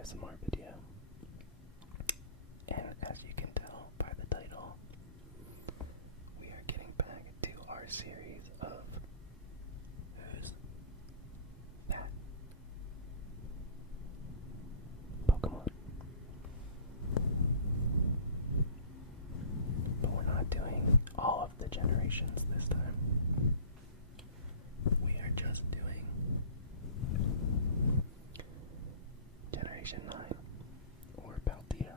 ASMR video. And as you can tell by the title, we are getting back to our series of Who's That? Pokemon. But we're not doing all of the generations this time. We are just doing Generation 9, or Paldea.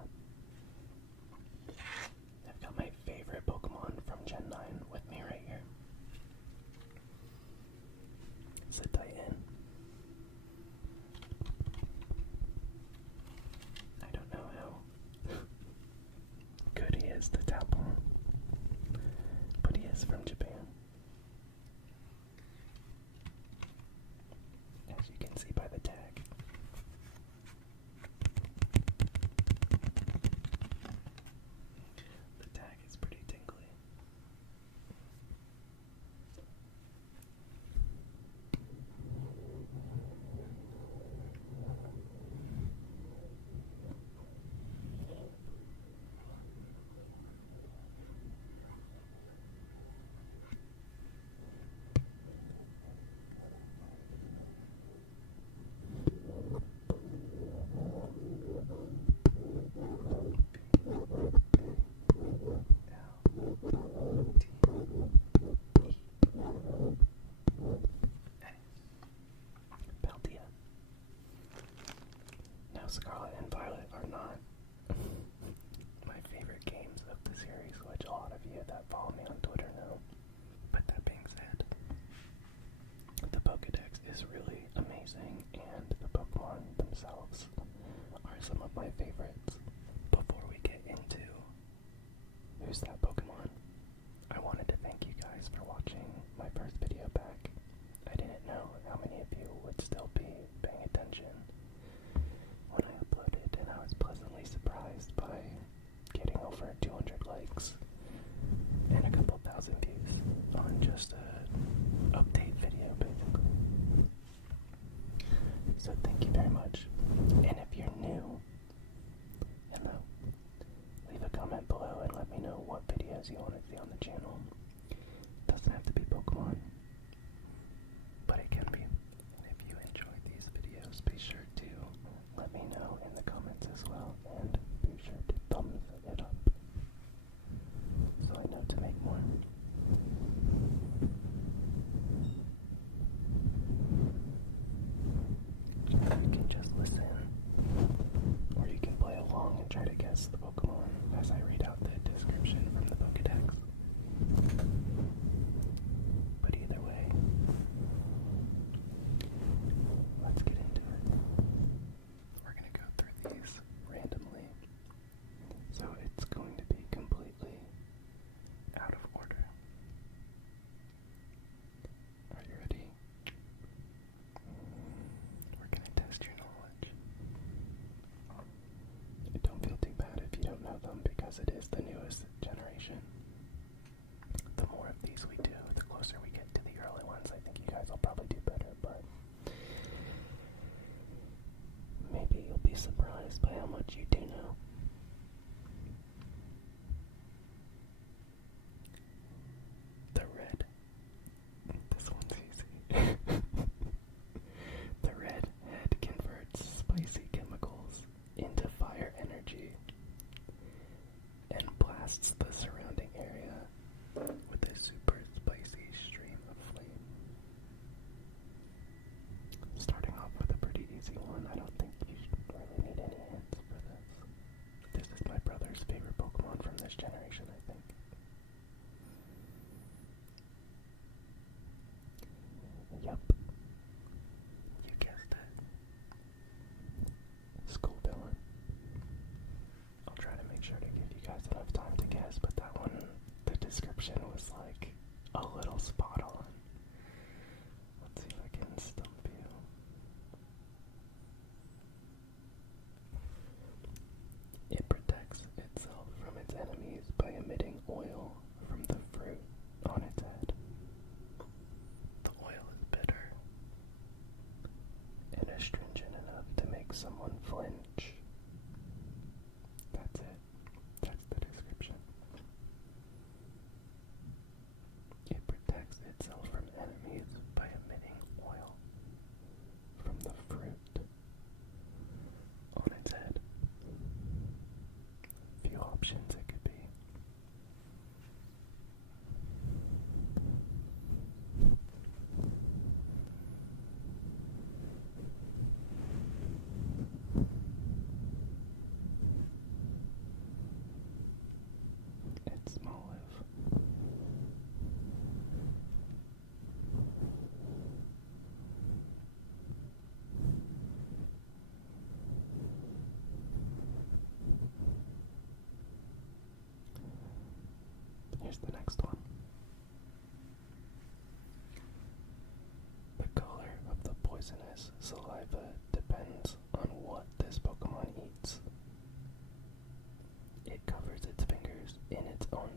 I've got my favorite Pokemon from Gen 9 with me right here. Sit tight in. I don't know how good he is to tap on, but he is from Japan. As you can see by the tag. The tag is pretty tingly. Paldea. Now Scarlet and Violet are not my favorite games of the series, which a lot of you that follow me on Twitter know. But that being said, the Pokedex is really amazing, and the Pokemon themselves are some of my favorites. Before we get into Who's That Pokemon, I wanted to thank you guys for watching my first video back. I didn't know how many of you would still be paying attention when I uploaded, and I was pleasantly surprised by getting over 200 likes and a couple thousand views on just a update video, basically. So thank you very much. And if you're new, leave a comment below and let me know what videos you want to see on the channel. Doesn't have to be Pokemon, but it can be. And if you enjoy these videos, be sure to let me know in the comments as well, and be sure to thumbs it up so I know to make more. You can just listen, or you can play along and try to guess the Pokemon as I read out the description from the Pokedex. But either way, let's get into it. We're going to go through these randomly, so it's going to be completely out of order. Are you ready? We're going to test your knowledge. Don't feel too bad if you don't know them, because it is the newest generation. The more of these we do, the closer we get to the early ones. I think you guys will probably do better, but maybe you'll be surprised by how much you do know. The red. This one's easy. The red head converts spicy chemicals into fire energy and blasts the surrounding area with a super spicy stream of flame. Starting off with a pretty easy one. I don't think you really need any hints for this. This is my brother's favorite Pokemon from this generation, I think. Yep. You guessed it.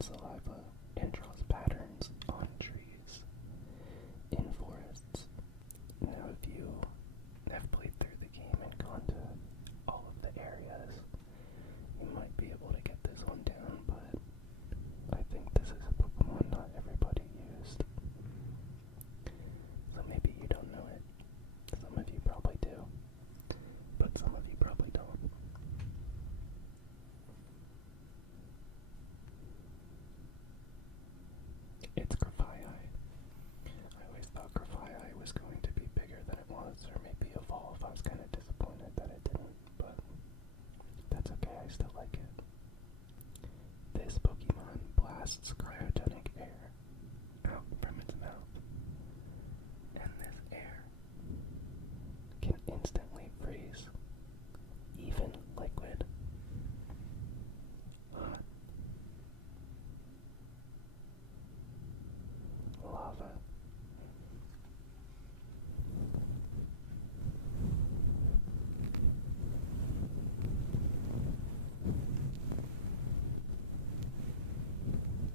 saliva and draws patterns on trees in forests. Now, if you have played through the game and gone to all of the areas, you might be able to get this one down, but I think this is a Pokemon not everybody used. So maybe you don't know it. Some of you probably do, but some of you probably don't. It's Grafaiai. I always thought Grafaiai was going to be bigger than it was, or maybe evolve. I was kind of disappointed that it didn't, but that's okay, I still like it. This Pokemon blasts cryogenic air out from its mouth, and this air can instantly freeze even liquid. Hot lava.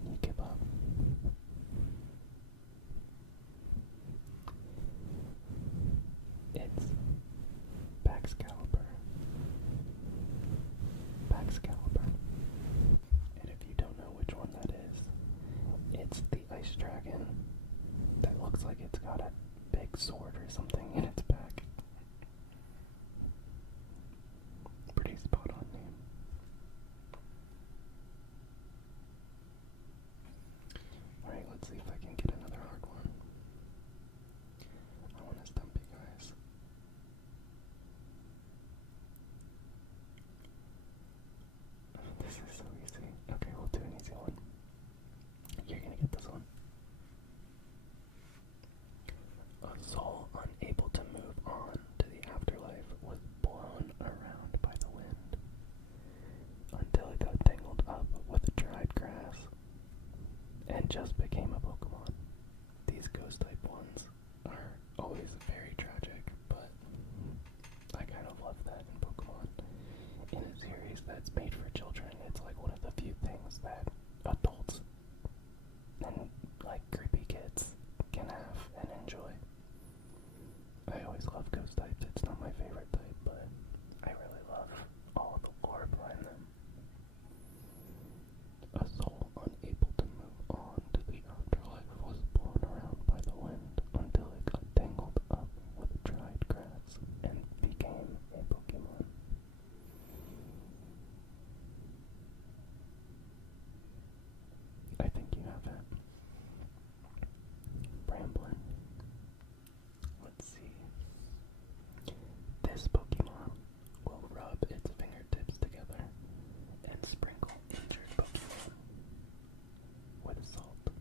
You give up. It's Baxcalibur. Baxcalibur. And if you don't know which one that is, it's the ice dragon that looks like it's got a big sword or something in its back. Pretty spot on name. Alright, let's see if I can get another hard one. I want to stump you guys. This is so easy. Okay, we'll do an easy one. You're gonna get this one. A soul unable to move on to the afterlife was blown around by the wind until it got tangled up with dried grass and just became a Pokemon. These ghost type ones are always very tragic, but I kind of love that in Pokemon. In a series that's made for children, it's like one of the few things that adults and like creepy kids can have and enjoy. I always love ghost types. It's not my favorite type, but I really love all of the lore behind them. A soul unable to move on to the afterlife was blown around by the wind until it got tangled up with dried grass and became a Pokemon. I think you have it. Bramblin. Let's see. This Pokemon will rub its fingertips together and sprinkle injured Pokemon with salt.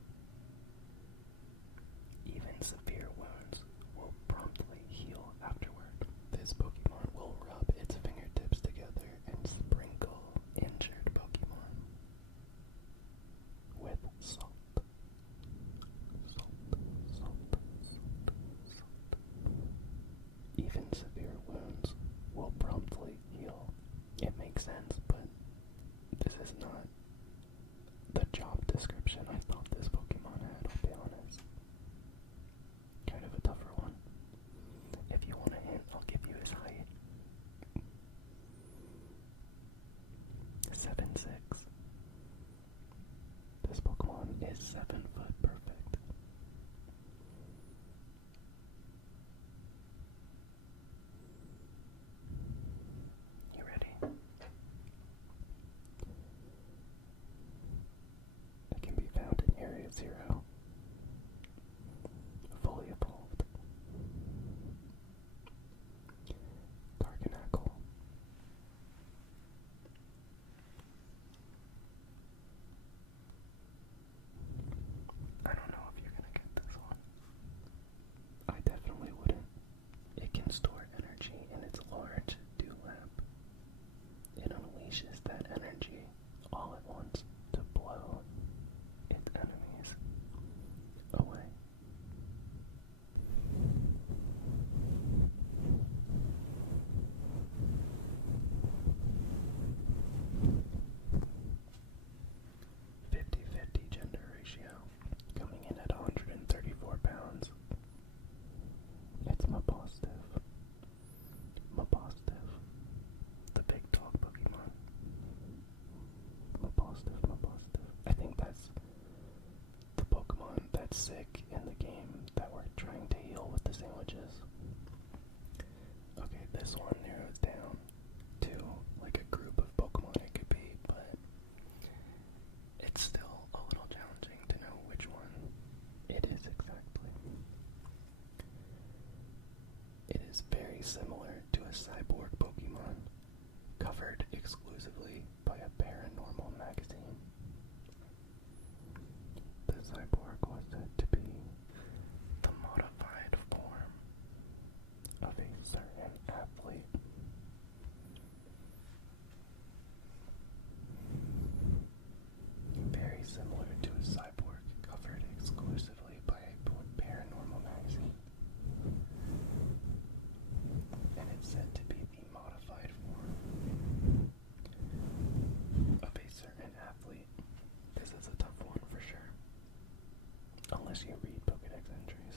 Even severe wounds will promptly heal afterward. This Pokemon will rub its fingertips together and sprinkle injured Pokemon with salt. Even severe wounds will promptly heal. It makes sense, but this is not the job description I thought this Pokemon had, I'll be honest. Kind of a tougher one. If you want a hint, I'll give you his height. 7'6". This Pokemon is 7 foot perfect. You ready? It can be found in Area 0. Fully evolved. Garganacl. very similar to a cyborg Pokemon, covered exclusively by a paranormal magazine. The cyborg was said to be the modified form of a certain athlete. Very similar to a cyborg covered exclusively by a paranormal magazine. And it's said to be the modified form of a certain athlete. This is a tough one for sure. Unless you read Pokedex entries.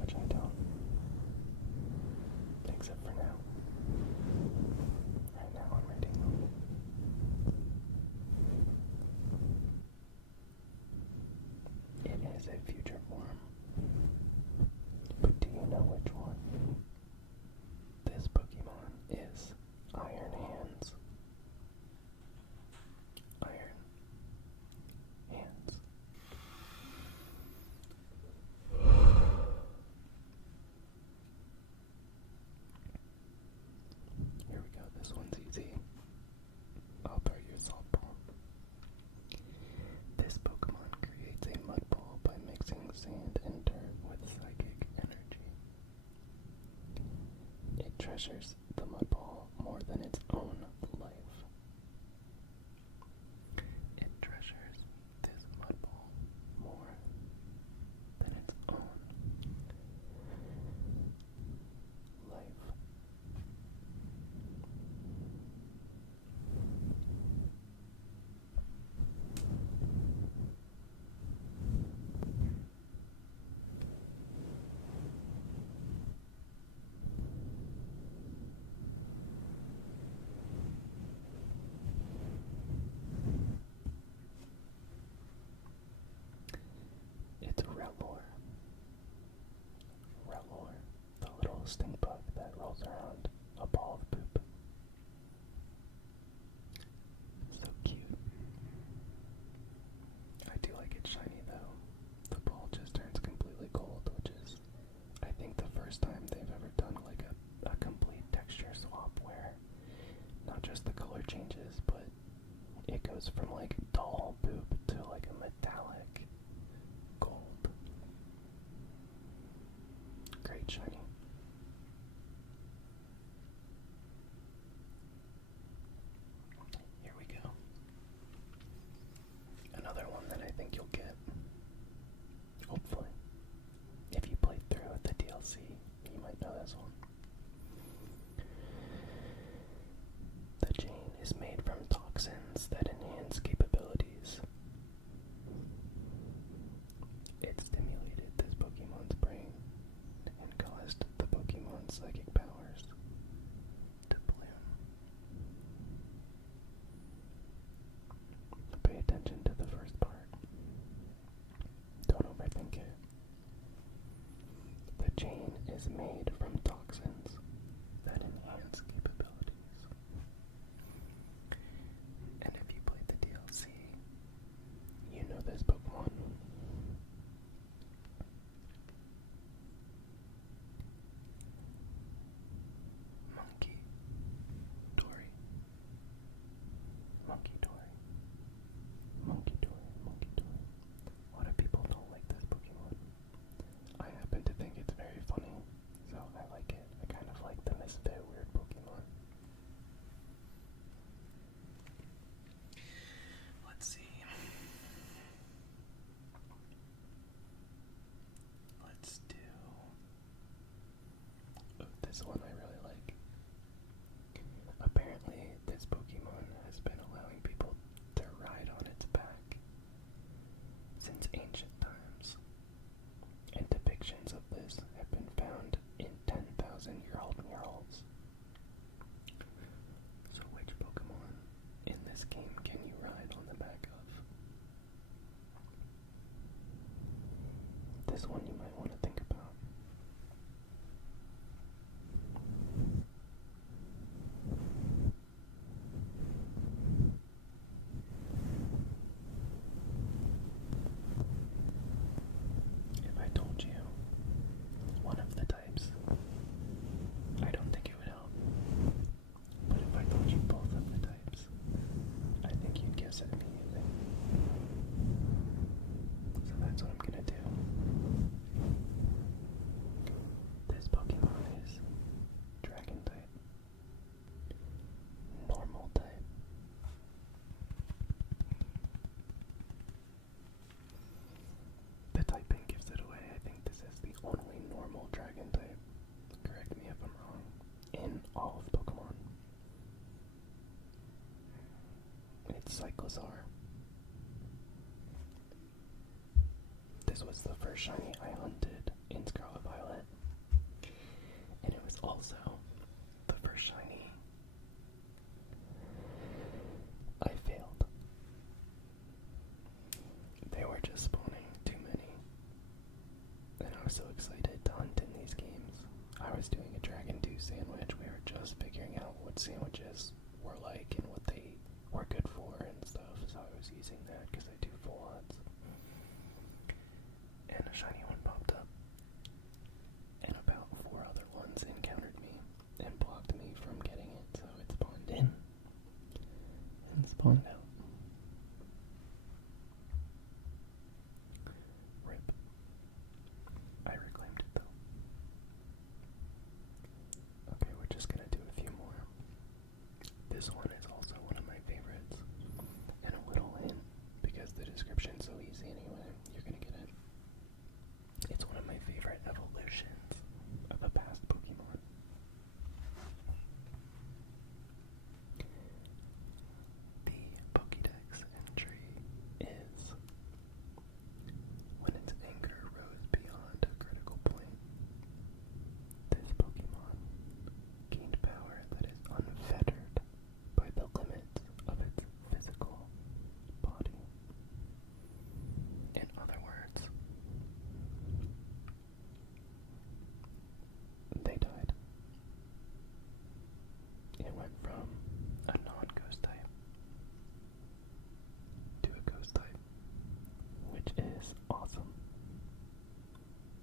Which I don't. Except for now. Right now I'm reading them. It is a future form. But do you know which one? This Pokemon is Iron Hands. Iron Hands. Here we go, this one's easy. I'll throw you a softball. This Pokemon creates a mud ball by mixing sand and dirt with psychic energy. It treasures the mud ball more than its own life. It treasures this mud ball more than its own life. It's Rellor. Rellor, the little stink bug that rolls around a ball of poop. So cute. I do like it shiny though. The ball just turns completely cold, which is, I think, the first time they've ever done like a complete texture swap where not just the color changes, but it goes from like dull poop to like a metallic gold. Great shiny. Here we go. Another one that I think you'll get. Hopefully. If you played through the DLC, you might know this one. The chain is made from toxins that enhance capabilities. It stimulated this Pokemon's brain and caused the Pokemon's psychic powers to bloom. Pay attention to the first part. Don't overthink it. The chain is made from toxins that enhance capabilities. And if you played the DLC, you know this Pokemon. Monkey Dory. Monkey Dory. Monkey Dory. Monkey Dory. A lot of people don't like this Pokemon. I happen to think it's very funny, so I like it. I kind of like the misfit weird Pokemon. Let's see. Let's do... Oh, this one I really like. Apparently, this Pokemon has been allowing people to ride on its back since ancient times. And depictions of this have been found in 10,000-year-old murals. So which Pokemon in this game can you ride on the back of? This one you might want to think about. Bulbasaur. This was the first shiny I hunted in Scarlet Violet, and it was also the first shiny I failed. They were just spawning too many, and I was so excited to hunt in these games. I was doing a Dragon 2 sandwich. We were just figuring out what sandwiches were like and what they were good for and stuff, so I was using that because I do full odds. And a shiny one popped up, and about 4 other ones encountered me and blocked me from getting it, so it spawned in and spawned out. Rip. I reclaimed it though. Okay, we're just gonna do a few more. This one is also one of my favorites, and a little hint, because the description's so easy anyway, you're gonna get it. It's one of my favorite evolutions of a past Pokemon. The Pokedex entry is: when its anger rose beyond a critical point, this Pokemon gained power that is unfettered by the limits of its physical body. In other words, they died. It went from a non-ghost type to a ghost type, which is awesome.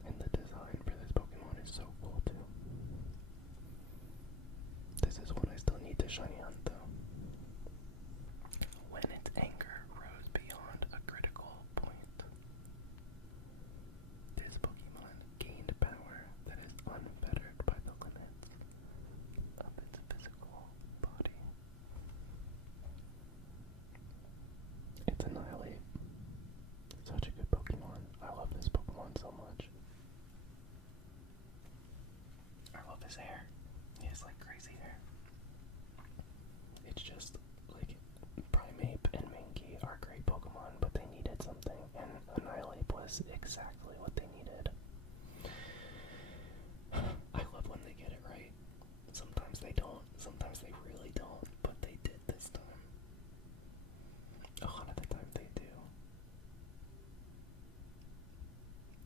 And the design for this Pokemon is so cool too. This is one I still need to shiny hunt though. When its anger rose beyond a critical point, this Pokemon gained power that is unfettered by the limits of its physical body. It's Annihilate. Such a good Pokemon. I love this Pokemon so much. I love his hair. He has like crazy hair. It's just like Primeape and Mankey are great Pokemon, but they needed something, and Annihilate was exactly what they needed. I love when they get it right. Sometimes they don't, sometimes they really don't, but they did this time. A lot of the time they do.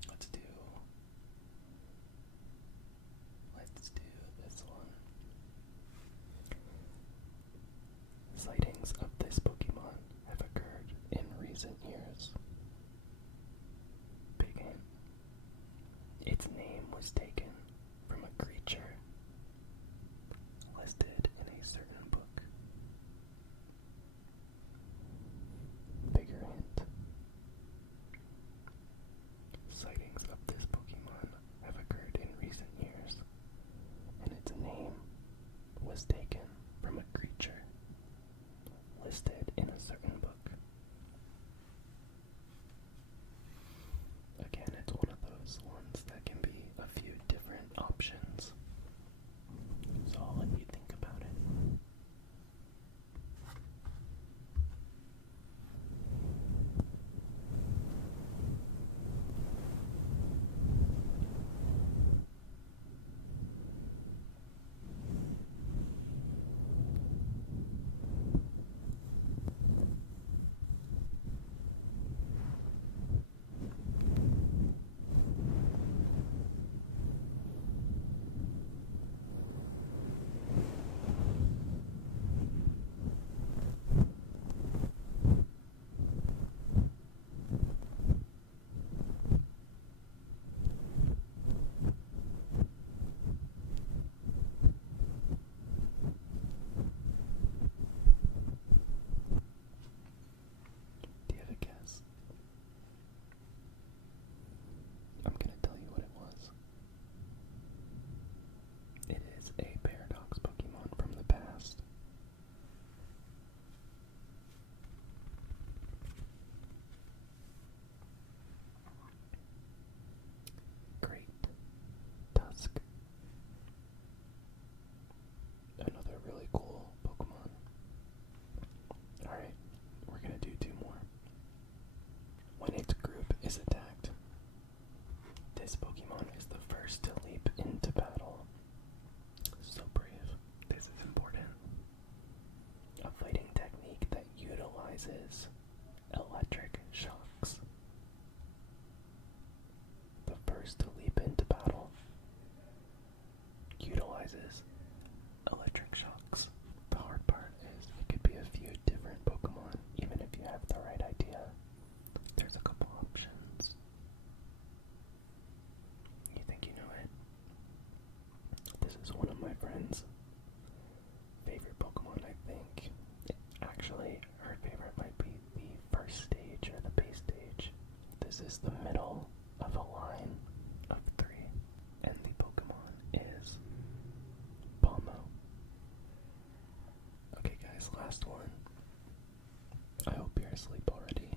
Let's do this one. Sightings of this Pokemon have occurred in recent years. Big hint. Its name was taken from a creature listed in a certain book. Bigger hint. Sightings of this Pokemon have occurred in recent years, and its name was taken from a creature listed in a certain book. Again, it's one of those ones that can be a few different options. So I'll let you think about it. first to leap into battle. So brave. This is important. A fighting technique that utilizes electric shocks. The first to leap into battle utilizes electric shocks. The hard part is it could be a few different Pokemon, even if you have the right idea. There's a couple options. You think you know it? This is one of my friend's favorite Pokemon, I think. Actually, her favorite might be the first stage or the base stage. This is the middle of a line of 3, and the Pokemon is Pomo. Okay guys, last one. I hope you're asleep already.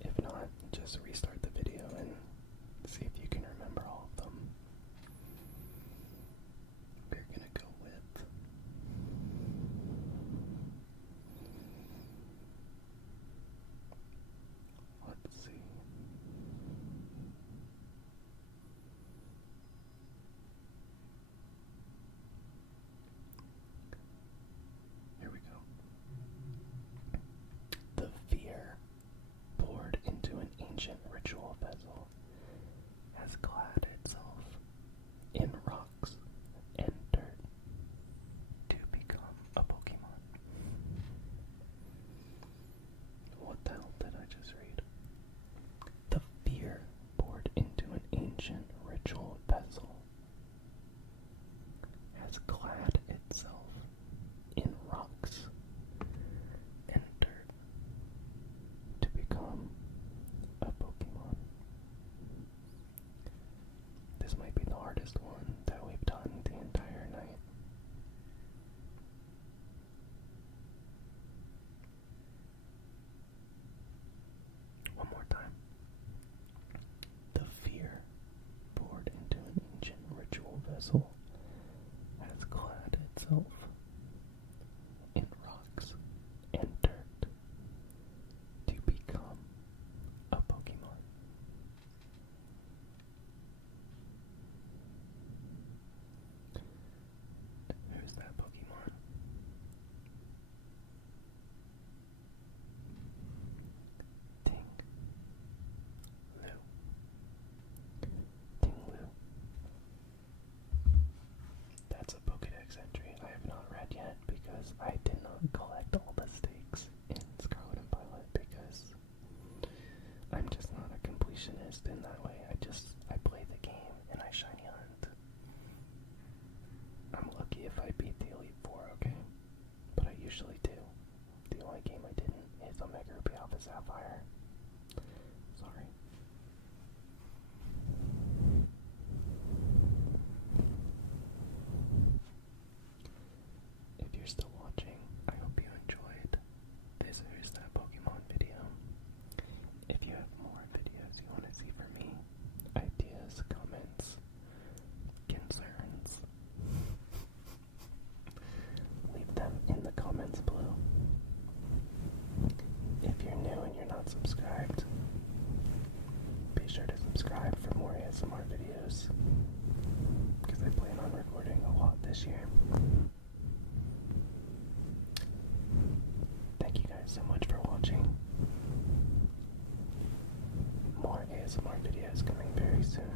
If not, just restart the video and see if you can remember all of them. We're gonna go with let's see. Here we go. The fear poured into an ancient ritual vessel has clad itself in rocks and dirt to become a Pokemon. What the hell did I just read? The fear poured into an ancient ritual vessel has clad itself in rocks and dirt to become a Pokemon. This might be the hardest one that we've done the entire night. One more time. The fear poured into an ancient ritual vessel has clad itself in rocks and dirt to become a Pokemon. Who's that Pokemon? Ting Lu. Ting Lu. That's a Pokedex entry I have not read yet because I did not collect all the stakes in Scarlet and Violet because I'm just not a completionist in that way. I play the game and I shiny hunt. I'm lucky if I beat the Elite Four, okay? But I usually do. The only game I didn't is Omega Ruby Alpha Sapphire. Sorry. If you're still watching, I hope you enjoyed this Who's That Pokemon video. If you have more videos you want to see from me, ideas, comments, concerns, leave them in the comments below. If you're new and you're not subscribed, be sure to subscribe for more ASMR videos because I plan on recording a lot this year. Thank you guys so much for watching. More ASMR videos coming very soon.